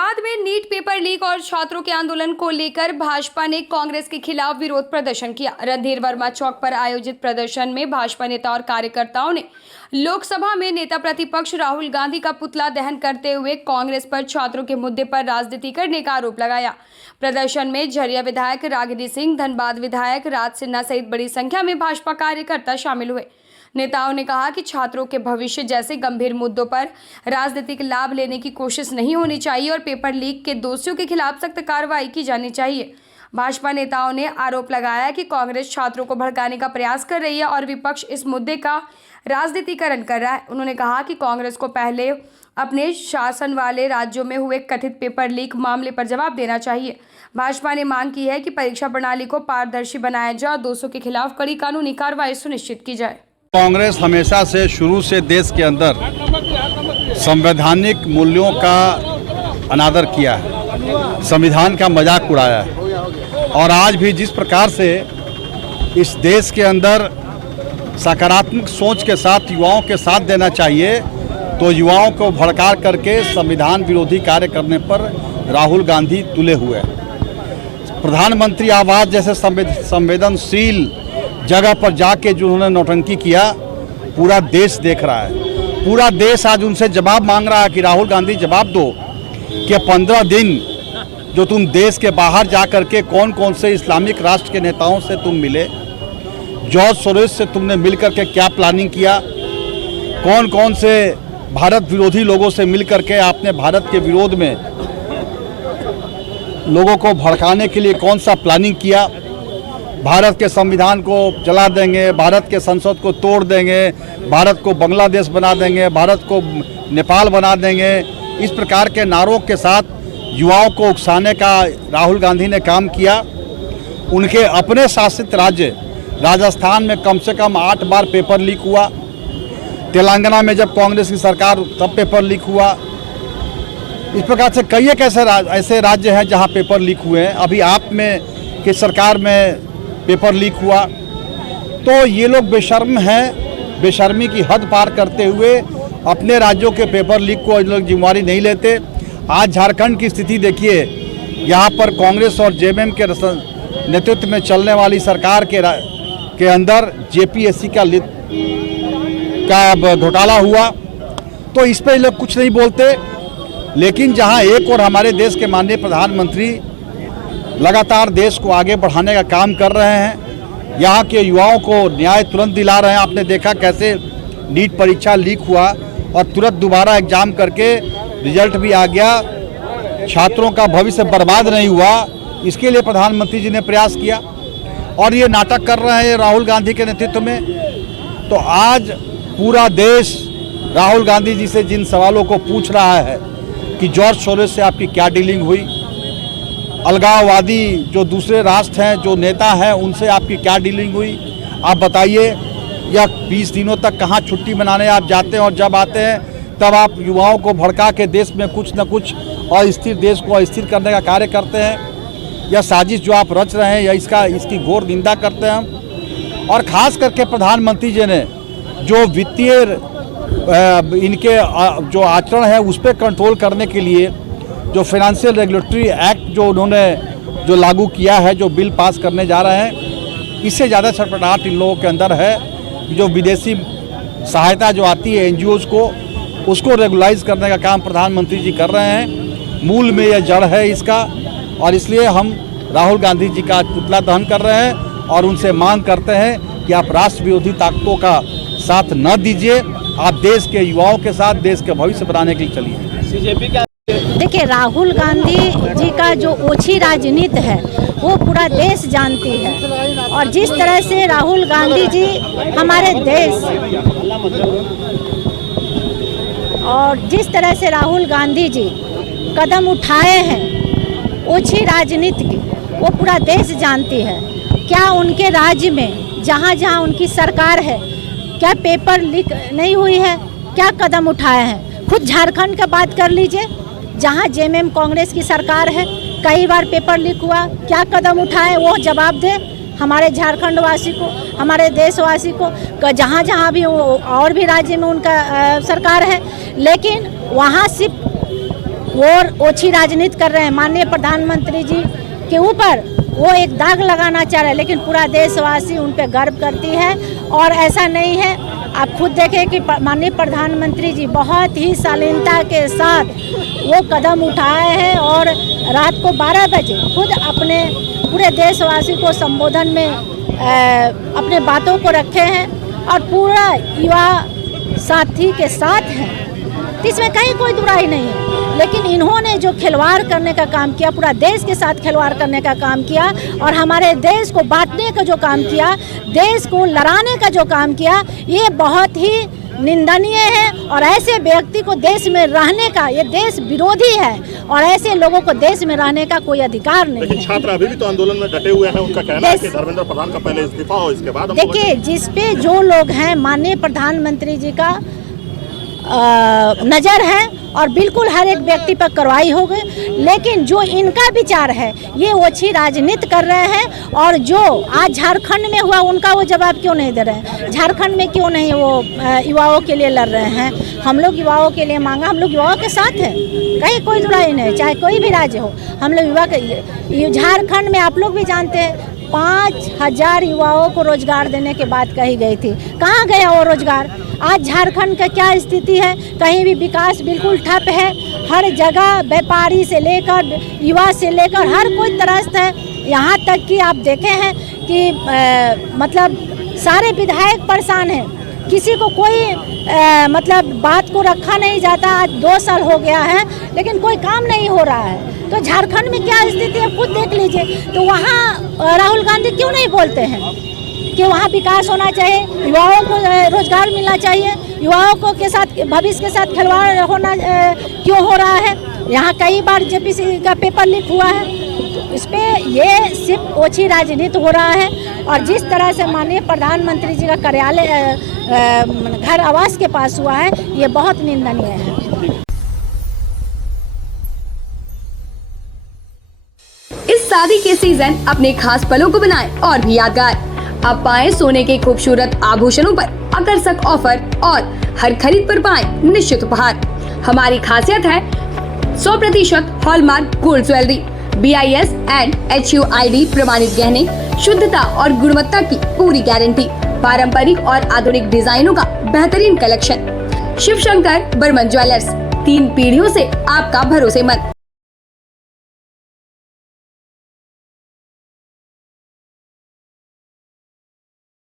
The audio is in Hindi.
धनबाद में नीट पेपर लीक और छात्रों के आंदोलन को लेकर भाजपा ने कांग्रेस के खिलाफ विरोध प्रदर्शन किया। रणधीर वर्मा चौक पर आयोजित प्रदर्शन में भाजपा नेता और कार्यकर्ताओं ने लोकसभा में नेता प्रतिपक्ष राहुल गांधी का पुतला दहन करते हुए कांग्रेस पर छात्रों के मुद्दे पर राजनीति करने का आरोप लगाया। प्रदर्शन में झरिया विधायक रागिनी सिंह, धनबाद विधायक राज सिन्हा सहित बड़ी संख्या में भाजपा कार्यकर्ता शामिल हुए। नेताओं ने कहा कि छात्रों के भविष्य जैसे गंभीर मुद्दों पर राजनीतिक लाभ लेने की कोशिश नहीं होनी चाहिए और पेपर लीक के दोषियों के खिलाफ सख्त कार्रवाई की जानी चाहिए। भाजपा नेताओं ने आरोप लगाया कि कांग्रेस छात्रों को भड़काने का प्रयास कर रही है और विपक्ष इस मुद्दे का राजनीतिकरण कर रहा है। उन्होंने कहा कि कांग्रेस को पहले अपने शासन वाले राज्यों में हुए कथित पेपर लीक मामले पर जवाब देना चाहिए। भाजपा ने मांग की है कि परीक्षा प्रणाली को पारदर्शी बनाया जाए और दोषियों के खिलाफ कड़ी कानूनी कार्रवाई सुनिश्चित की जाए। कांग्रेस हमेशा से शुरू से देश के अंदर संवैधानिक मूल्यों का अनादर किया है, संविधान का मजाक उड़ाया है और आज भी जिस प्रकार से इस देश के अंदर सकारात्मक सोच के साथ युवाओं के साथ देना चाहिए, तो युवाओं को भड़का करके संविधान विरोधी कार्य करने पर राहुल गांधी तुले हुए हैं। प्रधानमंत्री आवास जैसे संवेदनशील जगह पर जाके जो उन्होंने नौटंकी किया, पूरा देश देख रहा है। पूरा देश आज उनसे जवाब मांग रहा है कि राहुल गांधी जवाब दो कि 15 दिन जो तुम देश के बाहर जा कर के कौन कौन से इस्लामिक राष्ट्र के नेताओं से तुम मिले, जॉर्ज सोरोस से तुमने मिलकर के क्या प्लानिंग किया, कौन कौन से भारत विरोधी लोगों से मिलकर के आपने भारत के विरोध में लोगों को भड़काने के लिए कौन सा प्लानिंग किया। भारत के संविधान को जला देंगे, भारत के संसद को तोड़ देंगे, भारत को बांग्लादेश बना देंगे, भारत को नेपाल बना देंगे, इस प्रकार के नारों के साथ युवाओं को उकसाने का राहुल गांधी ने काम किया। उनके अपने शासित राज्य राजस्थान में कम से कम 8 बार पेपर लीक हुआ। तेलंगाना में जब कांग्रेस की सरकार तब पेपर लीक हुआ। इस प्रकार से कई एक ऐसे राज्य हैं जहां पेपर लीक हुए हैं। अभी आप में की सरकार में पेपर लीक हुआ। तो ये लोग बेशर्म हैं, बेशर्मी की हद पार करते हुए अपने राज्यों के पेपर लीक को लोग जिम्मेवारी नहीं लेते। आज झारखंड की स्थिति देखिए, यहाँ पर कांग्रेस और जेएमएम के नेतृत्व में चलने वाली सरकार के अंदर जेपीएससी का घोटाला हुआ, तो इस पर लोग कुछ नहीं बोलते। लेकिन जहाँ एक और हमारे देश के माननीय प्रधानमंत्री लगातार देश को आगे बढ़ाने का काम कर रहे हैं, यहाँ के युवाओं को न्याय तुरंत दिला रहे हैं। आपने देखा कैसे नीट परीक्षा लीक हुआ और तुरंत दोबारा एग्जाम करके रिजल्ट भी आ गया, छात्रों का भविष्य बर्बाद नहीं हुआ। इसके लिए प्रधानमंत्री जी ने प्रयास किया और ये नाटक कर रहे हैं राहुल गांधी के नेतृत्व में। तो आज पूरा देश राहुल गांधी जी से जिन सवालों को पूछ रहा है कि जॉर्ज सोरोस से आपकी क्या डीलिंग हुई, अलगाववादी जो दूसरे राष्ट्र हैं, जो नेता हैं, उनसे आपकी क्या डीलिंग हुई, आप बताइए। या 20 दिनों तक कहाँ छुट्टी मनाने आप जाते हैं और जब आते हैं तब आप युवाओं को भड़का के देश में कुछ न कुछ अस्थिर देश को अस्थिर करने का कार्य करते हैं। यह साजिश जो आप रच रहे हैं या इसकी घोर निंदा करते हैं हम। और ख़ास करके प्रधानमंत्री जी ने जो वित्तीय इनके जो आचरण है उस पर कंट्रोल करने के लिए जो फाइनेंशियल रेगुलेटरी एक्ट जो उन्होंने जो लागू किया है, जो बिल पास करने जा रहे हैं, इससे ज़्यादा छटपटाहट इन लोगों के अंदर है। जो विदेशी सहायता जो आती है एनजीओज़ को, उसको रेगुलाइज करने का काम प्रधानमंत्री जी कर रहे हैं। मूल में यह जड़ है इसका, और इसलिए हम राहुल गांधी जी का पुतला दहन कर रहे हैं और उनसे मांग करते हैं कि आप राष्ट्र विरोधी ताकतों का साथ न दीजिए, आप देश के युवाओं के साथ देश के भविष्य बनाने के लिए चलिए। देखिए, राहुल गांधी जी का जो ओछी राजनीति है वो पूरा देश जानती है और जिस तरह से राहुल गांधी जी हमारे देश और जिस तरह से राहुल गांधी जी कदम उठाए हैं ओछी राजनीति की, वो पूरा देश जानती है। क्या उनके राज्य में जहाँ जहाँ उनकी सरकार है क्या पेपर लीक नहीं हुई है, क्या कदम उठाए हैं? खुद झारखंड का बात कर लीजिए, जहाँ जेएमएम कांग्रेस की सरकार है, कई बार पेपर लीक हुआ, क्या कदम उठाए वो जवाब दे हमारे झारखंड वासी को, हमारे देशवासी को। जहाँ जहाँ भी और भी राज्य में उनका सरकार है, लेकिन वहाँ सिर्फ वो ओछी राजनीति कर रहे हैं। माननीय प्रधानमंत्री जी के ऊपर वो एक दाग लगाना चाह रहे हैं, लेकिन पूरा देशवासी उन पे गर्व करती है। और ऐसा नहीं है, आप खुद देखें कि माननीय प्रधानमंत्री जी बहुत ही शालीनता के साथ वो कदम उठाए हैं और रात को 12 बजे खुद अपने पूरे देशवासी को संबोधन में अपने बातों को रखे हैं और पूरा युवा साथी के साथ हैं। तो इसमें कहीं कोई दुराई नहीं है, लेकिन इन्होंने जो खिलवाड़ करने का काम किया, पूरा देश के साथ खिलवाड़ करने का काम किया और हमारे देश को बांटने का जो काम किया, देश को लड़ाने का जो काम किया, ये बहुत ही निंदनीय है। और ऐसे व्यक्ति को देश में रहने का, ये देश विरोधी है और ऐसे लोगों को देश में रहने का कोई अधिकार नहीं है। लेकिन छात्र अभी भी तो आंदोलन में डटे हुए हैं। उनका कहना है कि धर्मेंद्र प्रधान का पहले इस्तीफा हो, इसके बाद देखिए, जिसपे जो लोग हैं, माननीय प्रधानमंत्री जी का नज़र है और बिल्कुल हर एक व्यक्ति पर कार्रवाई होगी, लेकिन जो इनका विचार है ये ओछी राजनीति कर रहे हैं। और जो आज झारखंड में हुआ उनका वो जवाब क्यों नहीं दे रहे हैं? झारखंड में क्यों नहीं वो युवाओं के लिए लड़ रहे हैं? हम लोग युवाओं के लिए मांगा, हम लोग युवाओं के साथ हैं, कहीं कोई दुराई नहीं, चाहे कोई भी राज्य हो, हम लोग युवा के। झारखंड में आप लोग भी जानते हैं 5000 युवाओं को रोजगार देने की बात कही गई थी, कहाँ गया वो रोजगार? आज झारखंड का क्या स्थिति है? कहीं भी विकास बिल्कुल ठप है। हर जगह व्यापारी से लेकर युवा से लेकर हर कोई त्रस्त है। यहाँ तक कि आप देखे हैं कि मतलब सारे विधायक परेशान हैं, किसी को कोई मतलब बात को रखा नहीं जाता। आज 2 साल हो गया है लेकिन कोई काम नहीं हो रहा है। तो झारखंड में क्या स्थिति है खुद देख लीजिए। तो वहाँ राहुल गांधी क्यों नहीं बोलते हैं कि वहाँ विकास होना चाहिए, युवाओं को रोजगार मिलना चाहिए, युवाओं को के साथ भविष्य के साथ खिलवाड़ होना क्यों हो रहा है? यहाँ कई बार जेपीसी का पेपर लीक हुआ है। तो इस पे ये सिर्फ ओछी राजनीति हो रहा है। और जिस तरह से माननीय प्रधानमंत्री जी का कार्यालय घर आवास के पास हुआ है, ये बहुत निंदनीय है। इस शादी के सीजन अपने खास पलों को बनाएं और भी यादगार। अब पाएं सोने के खूबसूरत आभूषणों पर आकर्षक ऑफर और हर खरीद पर पाएं निश्चित उपहार। हमारी खासियत है 100% hallmark gold jewellery, BIS and HUID प्रमाणित गहने, शुद्धता और गुणवत्ता की पूरी गारंटी, पारंपरिक और आधुनिक डिजाइनों का बेहतरीन कलेक्शन। शिव शंकर बर्मन ज्वेलर्स, 3 पीढ़ियों से आपका भरोसेमंद।